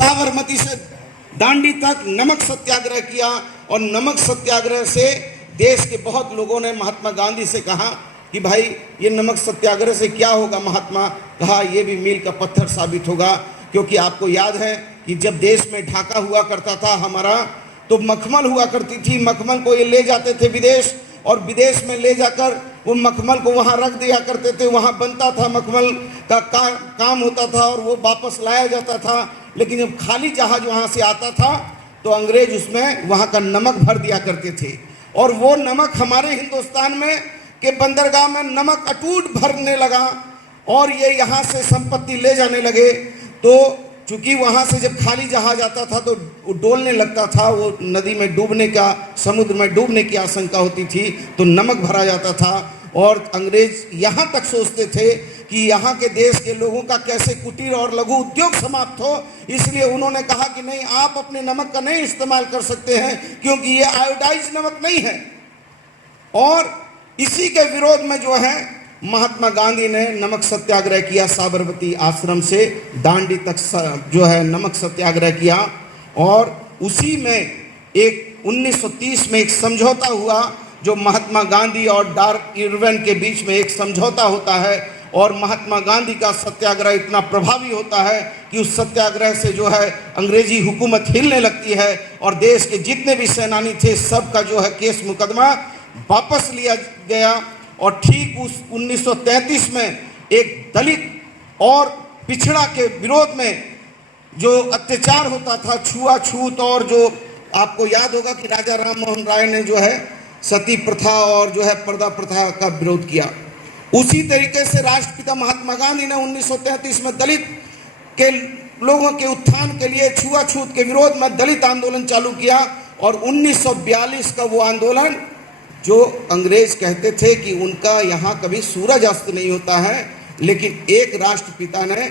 साबरमती से दांडी तक नमक सत्याग्रह किया और नमक सत्याग्रह से देश के बहुत लोगों ने महात्मा गांधी से कहा कि भाई ये नमक सत्याग्रह से क्या होगा। महात्मा कहा ये भी मील का पत्थर साबित होगा, क्योंकि आपको याद है कि जब देश में ढाका हुआ करता था हमारा, तो मखमल हुआ करती थी, मखमल को ये ले जाते थे विदेश, और विदेश में ले जाकर वो मखमल को वहाँ रख दिया करते थे, वहाँ बनता था, मखमल का काम होता था और वो वापस लाया जाता था। लेकिन जब खाली जहाज वहाँ से आता था तो अंग्रेज उसमें वहाँ का नमक भर दिया करते थे, और वो नमक हमारे हिंदुस्तान में के बंदरगाह में नमक अटूट भरने लगा और ये यहाँ से संपत्ति ले जाने लगे। तो चूंकि वहाँ से जब खाली जहाज आता था तो डोलने लगता था, वो नदी में डूबने का, समुद्र में डूबने की आशंका होती थी, तो नमक भरा जाता था। और अंग्रेज यहाँ तक सोचते थे कि यहाँ के देश के लोगों का कैसे कुटीर और लघु उद्योग समाप्त हो, इसलिए उन्होंने कहा कि नहीं, आप अपने नमक का नहीं इस्तेमाल कर सकते हैं क्योंकि ये आयोडाइज नमक नहीं है। और इसी के विरोध में जो है महात्मा गांधी ने नमक सत्याग्रह किया, साबरमती आश्रम से दांडी तक जो है नमक सत्याग्रह किया। और उसी में एक 1930 में एक समझौता हुआ, जो महात्मा गांधी और डार्क इरविन के बीच में एक समझौता होता है, और महात्मा गांधी का सत्याग्रह इतना प्रभावी होता है कि उस सत्याग्रह से जो है अंग्रेजी हुकूमत हिलने लगती है और देश के जितने भी सेनानी थे सबका जो है केस मुकदमा वापस लिया गया। और ठीक उस 1933 में एक दलित और पिछड़ा के विरोध में जो अत्याचार होता था, छुआछूत, और जो आपको याद होगा कि राजा राम मोहन राय ने जो है सती प्रथा और जो है पर्दा प्रथा का विरोध किया। उसी तरीके से राष्ट्रपिता महात्मा गांधी ने 1933 में दलित के लोगों के उत्थान के लिए, छुआछूत के विरोध में दलित आंदोलन चालू किया। और 1942 का वो आंदोलन, जो अंग्रेज कहते थे कि उनका यहाँ कभी सूरज अस्त नहीं होता है, लेकिन एक राष्ट्रपिता ने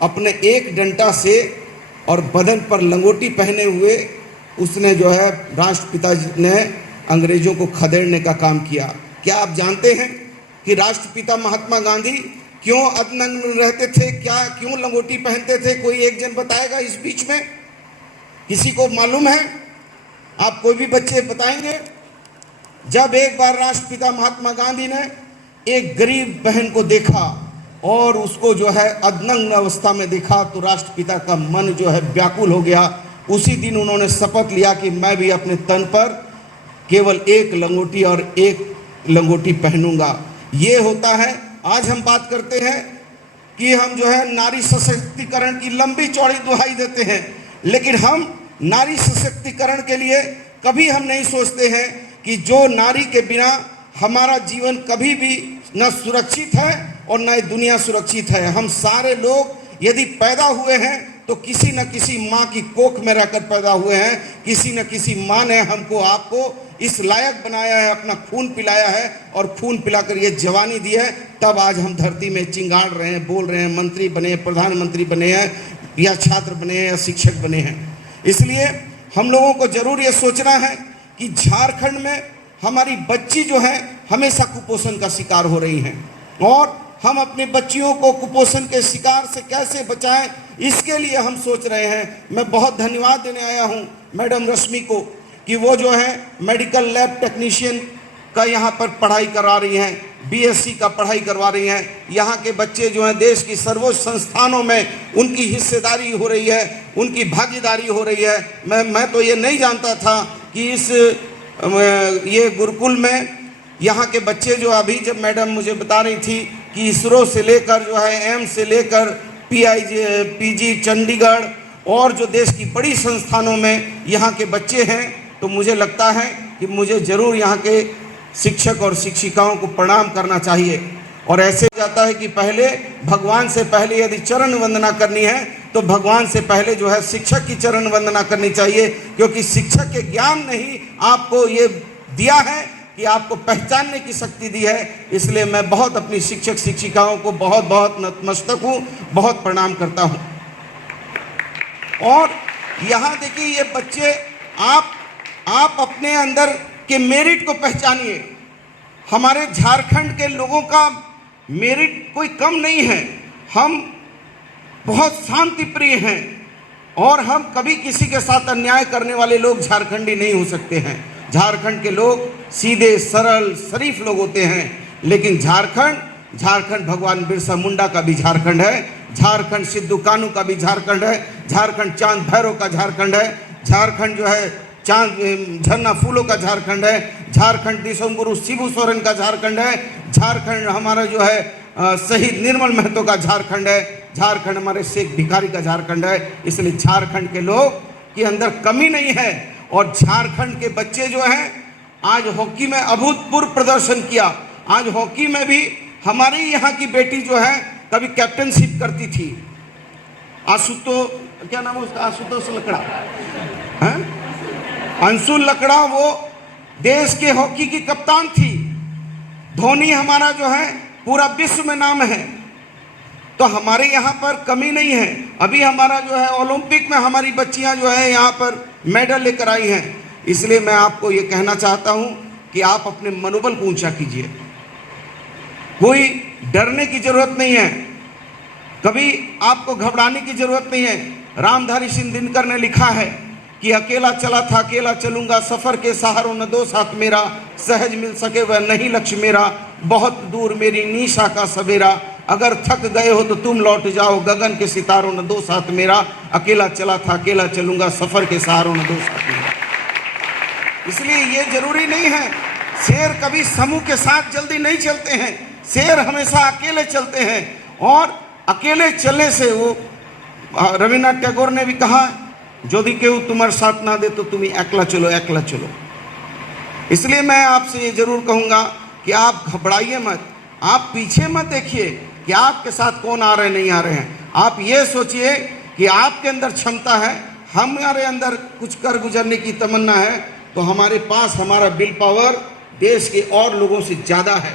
अपने एक डंडा से और बदन पर लंगोटी पहने हुए उसने जो है राष्ट्रपिता ने अंग्रेजों को खदेड़ने का काम किया। क्या आप जानते हैं कि राष्ट्रपिता महात्मा गांधी क्यों अधनग्न रहते थे, क्या क्यों लंगोटी पहनते थे? कोई एक जन बताएगा इस बीच में? किसी को मालूम है? आप कोई भी बच्चे बताएंगे? जब एक बार राष्ट्रपिता महात्मा गांधी ने एक गरीब बहन को देखा और उसको जो है अधनग्न अवस्था में देखा, तो राष्ट्रपिता का मन जो है व्याकुल हो गया। उसी दिन उन्होंने शपथ लिया कि मैं भी अपने तन पर केवल एक लंगोटी और एक लंगोटी पहनूंगा। ये होता है। आज हम बात करते हैं कि हम जो है नारी सशक्तिकरण की लंबी चौड़ी दुहाई देते हैं, लेकिन हम नारी सशक्तिकरण के लिए कभी हम नहीं सोचते हैं कि जो नारी के बिना हमारा जीवन कभी भी न सुरक्षित है और न दुनिया सुरक्षित है। हम सारे लोग यदि पैदा हुए हैं तो किसी न किसी माँ की कोख में रहकर पैदा हुए हैं, किसी न किसी माँ ने हमको आपको इस लायक बनाया है, अपना खून पिलाया है और खून पिलाकर ये जवानी दी है, तब आज हम धरती में चिंगाड़ रहे हैं, बोल रहे हैं, मंत्री बने, प्रधानमंत्री बने हैं, या छात्र बने हैं, या शिक्षक बने हैं। इसलिए हम लोगों को जरूर ये सोचना है कि झारखंड में हमारी बच्ची जो है हमेशा कुपोषण का शिकार हो रही हैं, और हम अपने बच्चियों को कुपोषण के शिकार से कैसे बचाएं, इसके लिए हम सोच रहे हैं। मैं बहुत धन्यवाद देने आया हूं मैडम रश्मि को कि वो जो है मेडिकल लैब टेक्नीशियन का यहाँ पर पढ़ाई करा रही हैं, बीएससी का पढ़ाई करवा रही हैं। यहाँ के बच्चे जो हैं देश की सर्वोच्च संस्थानों में उनकी हिस्सेदारी हो रही है, उनकी भागीदारी हो रही है। मैं तो ये नहीं जानता था कि ये गुरुकुल में यहाँ के बच्चे जो अभी जब मैडम मुझे बता रही थी कि इसरो से लेकर जो है एम्स से लेकर पीजी चंडीगढ़ और जो देश की बड़ी संस्थानों में यहाँ के बच्चे हैं, तो मुझे लगता है कि मुझे ज़रूर यहाँ के शिक्षक और शिक्षिकाओं को प्रणाम करना चाहिए। और ऐसे जाता है कि पहले भगवान से पहले यदि चरण वंदना करनी है तो भगवान से पहले जो है शिक्षक की चरण वंदना करनी चाहिए, क्योंकि शिक्षक के ज्ञान ने ही आपको ये दिया है कि आपको पहचानने की शक्ति दी है। इसलिए मैं बहुत अपनी शिक्षक शिक्षिकाओं को बहुत बहुत नतमस्तक हूँ, बहुत प्रणाम करता हूँ। और यहाँ देखिए ये बच्चे, आप अपने अंदर के मेरिट को पहचानिए। हमारे झारखंड के लोगों का मेरिट कोई कम नहीं है, हम बहुत शांति प्रिय हैं, और हम कभी किसी के साथ अन्याय करने वाले लोग झारखंडी नहीं हो सकते हैं। झारखंड के लोग सीधे सरल शरीफ लोग होते हैं। लेकिन झारखंड भगवान बिरसा मुंडा का भी झारखंड है, झारखंड सिद्धू कानू का भी झारखंड है, झारखंड चांद भैरव का झारखंड है, झारखंड जो है चांद झरना फूलों का झारखंड है, झारखंड दिसोम गुरु शिबू सोरेन का झारखंड है, झारखंड हमारा जो है शहीद निर्मल महतो का झारखंड है, झारखंड हमारे शेख भिखारी का झारखंड है। इसलिए झारखंड के लोग के अंदर कमी नहीं है। और झारखंड के बच्चे जो हैं आज हॉकी में अभूतपूर्व प्रदर्शन किया। आज हॉकी में भी हमारे यहाँ की बेटी जो है कभी कैप्टनशिप करती थी, क्या नाम है उसका, आशुतोष लकड़ा, अंशु लकड़ा, वो देश के हॉकी की कप्तान थी। धोनी हमारा जो है पूरा विश्व में नाम है। तो हमारे यहाँ पर कमी नहीं है। अभी हमारा जो है ओलंपिक में हमारी बच्चियाँ जो है यहाँ पर मेडल लेकर आई हैं। इसलिए मैं आपको ये कहना चाहता हूँ कि आप अपने मनोबल को ऊंचा कीजिए। कोई डरने की जरूरत नहीं है, कभी आपको घबराने की जरूरत नहीं है। रामधारी सिंह दिनकर ने लिखा है कि अकेला चला था अकेला चलूंगा, सफर के सहारों न दो साथ मेरा, सहज मिल सके वह नहीं लक्ष्य मेरा, बहुत दूर मेरी निशा का सवेरा, अगर थक गए हो तो तुम लौट जाओ, गगन के सितारों न दो साथ मेरा, अकेला चला था अकेला चलूंगा, सफर के सहारों न दो साथ मेरा। इसलिए ये जरूरी नहीं है, शेर कभी समूह के साथ जल्दी नहीं चलते हैं, शेर हमेशा अकेले चलते हैं। और अकेले चलने से वो रविन्द्रनाथ टैगोर ने भी कहा, यदि केहू तुम्हारे साथ ना दे तो तुम एकला चलो, एकला चलो। इसलिए मैं आपसे ये जरूर कहूँगा कि आप घबराइए मत, आप पीछे मत देखिए कि आपके साथ कौन आ रहे नहीं आ रहे हैं। आप ये सोचिए कि आपके अंदर क्षमता है, हमारे अंदर कुछ कर गुजरने की तमन्ना है, तो हमारे पास हमारा विल पावर देश के और लोगों से ज़्यादा है।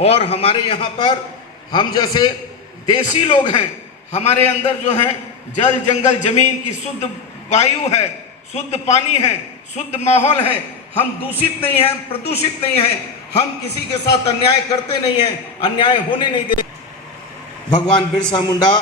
और हमारे यहाँ पर हम जैसे देसी लोग हैं, हमारे अंदर जो है जल जंगल जमीन की शुद्ध वायु है, शुद्ध पानी है, शुद्ध माहौल है। हम दूषित नहीं हैं, प्रदूषित नहीं हैं, हम किसी के साथ अन्याय करते नहीं हैं, अन्याय होने नहीं देते। भगवान बिरसा मुंडा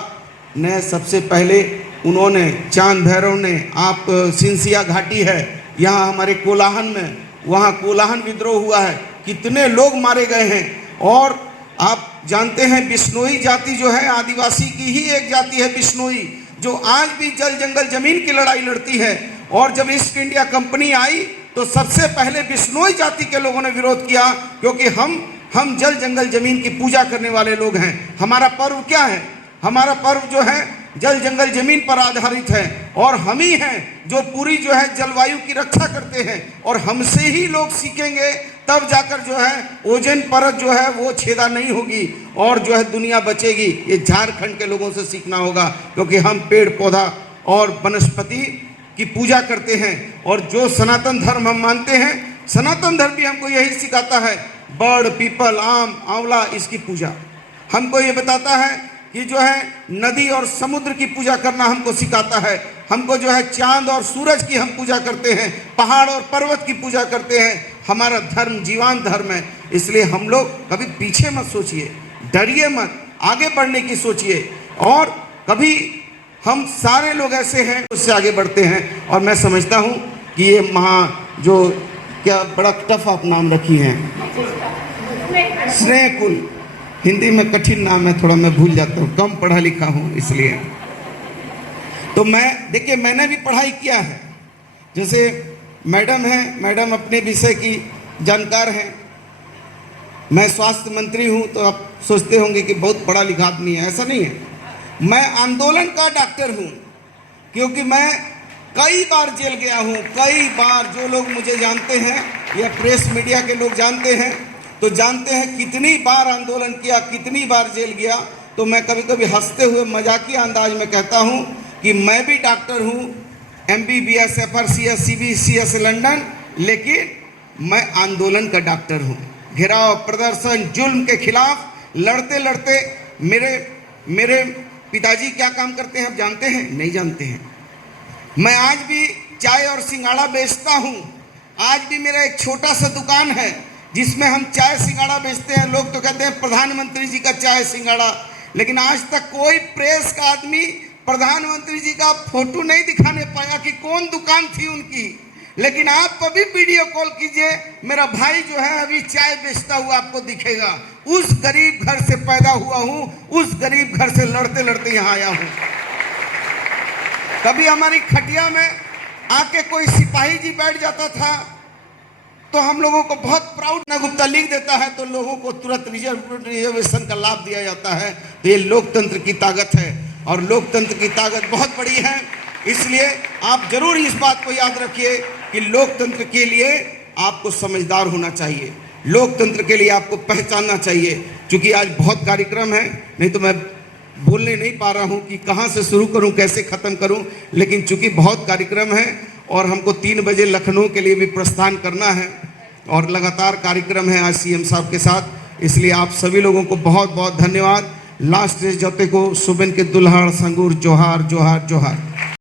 ने सबसे पहले उन्होंने चांद भैरव ने, आप सिंसिया घाटी है यहाँ हमारे कोलाहन में, वहाँ कोलाहन विद्रोह हुआ है, कितने लोग मारे गए हैं। और आप जानते हैं बिश्नोई जाति जो है आदिवासी की ही एक जाति है बिश्नोई, जो आज भी जल जंगल जमीन की लड़ाई लड़ती है। और जब ईस्ट इंडिया कंपनी आई तो सबसे पहले बिश्नोई जाति के लोगों ने विरोध किया, क्योंकि हम जल जंगल जमीन की पूजा करने वाले लोग हैं। हमारा पर्व क्या है? हमारा पर्व जो है जल जंगल जमीन पर आधारित है, और हम ही हैं जो पूरी जो है जलवायु की रक्षा करते हैं। और हमसे ही लोग सीखेंगे, तब जाकर जो है ओजोन परत जो है वो छेदा नहीं होगी और जो है दुनिया बचेगी। ये झारखंड के लोगों से सीखना होगा, क्योंकि हम पेड़ पौधा और वनस्पति की पूजा करते हैं। और जो सनातन धर्म हम मानते हैं, सनातन धर्म भी हमको यही सिखाता है, बड़ पीपल आम आंवला इसकी पूजा। हमको ये बताता है कि जो है नदी और समुद्र की पूजा करना हमको सिखाता है। हमको जो है चांद और सूरज की हम पूजा करते हैं, पहाड़ और पर्वत की पूजा करते हैं। हमारा धर्म जीवान धर्म है। इसलिए हम लोग कभी पीछे मत सोचिए, डरिए मत, आगे बढ़ने की सोचिए। और कभी हम सारे लोग ऐसे हैं उससे आगे बढ़ते हैं। और मैं समझता हूँ कि ये जो क्या बड़ा टफ आप नाम रखी हैं, स्नेहकुल, हिंदी में कठिन नाम है, थोड़ा मैं भूल जाता हूँ, कम पढ़ा लिखा हूँ इसलिए। तो देखिए मैंने भी पढ़ाई किया है। जैसे मैडम हैं, मैडम अपने विषय की जानकार हैं। मैं स्वास्थ्य मंत्री हूँ, तो आप सोचते होंगे कि बहुत पढ़ा लिखा आदमी है, ऐसा नहीं है। मैं आंदोलन का डॉक्टर हूँ, क्योंकि मैं कई बार जेल गया हूँ, कई बार। जो लोग मुझे जानते हैं या प्रेस मीडिया के लोग जानते हैं तो जानते हैं कितनी बार आंदोलन किया, कितनी बार जेल गया। तो मैं कभी कभी हंसते हुए मजाकिया अंदाज में कहता हूँ कि मैं भी डॉक्टर हूँ, MBBS FRCS CBCS लंदन, लेकिन मैं आंदोलन का डॉक्टर हूँ। घेराव प्रदर्शन जुल्म के खिलाफ लड़ते लड़ते मेरे पिताजी क्या काम करते हैं आप जानते हैं? नहीं जानते हैं। मैं आज भी चाय और सिंगाड़ा बेचता हूँ। आज भी मेरा एक छोटा सा दुकान है जिसमें हम चाय सिंगाड़ा बेचते हैं। लोग तो कहते हैं प्रधानमंत्री जी का चाय सिंगाड़ा, लेकिन आज तक कोई प्रेस का आदमी प्रधानमंत्री जी का फोटो नहीं दिखाने पाया कि कौन दुकान थी उनकी, लेकिन आप अभी वीडियो कॉल कीजिए, मेरा भाई जो है अभी चाय बेचता हुआ आपको दिखेगा। उस गरीब घर से पैदा हुआ हूं, उस गरीब घर से लड़ते लड़ते यहां आया हूं। कभी हमारी खटिया में आके कोई सिपाही जी बैठ जाता था तो हम लोगों को बहुत प्राउड ना गुप्ता लिख देता है तो लोगों को तुरंत रिजर्वेशन का लाभ दिया जाता है। तो ये लोकतंत्र की ताकत है और लोकतंत्र की ताकत बहुत बड़ी है। इसलिए आप जरूर इस बात को याद रखिए कि लोकतंत्र के लिए आपको समझदार होना चाहिए, लोकतंत्र के लिए आपको पहचानना चाहिए। क्योंकि आज बहुत कार्यक्रम है, नहीं तो मैं बोलने नहीं पा रहा हूं कि कहां से शुरू करूं, कैसे खत्म करूं, लेकिन चूंकि बहुत कार्यक्रम है और हमको 3 बजे लखनऊ के लिए भी प्रस्थान करना है और लगातार कार्यक्रम है आज सीएम साहब के साथ, इसलिए आप सभी लोगों को बहुत बहुत धन्यवाद। लास्ट जोते को सुबेन के दुल्हाड़ संगूर जोहार जोहार जोहार।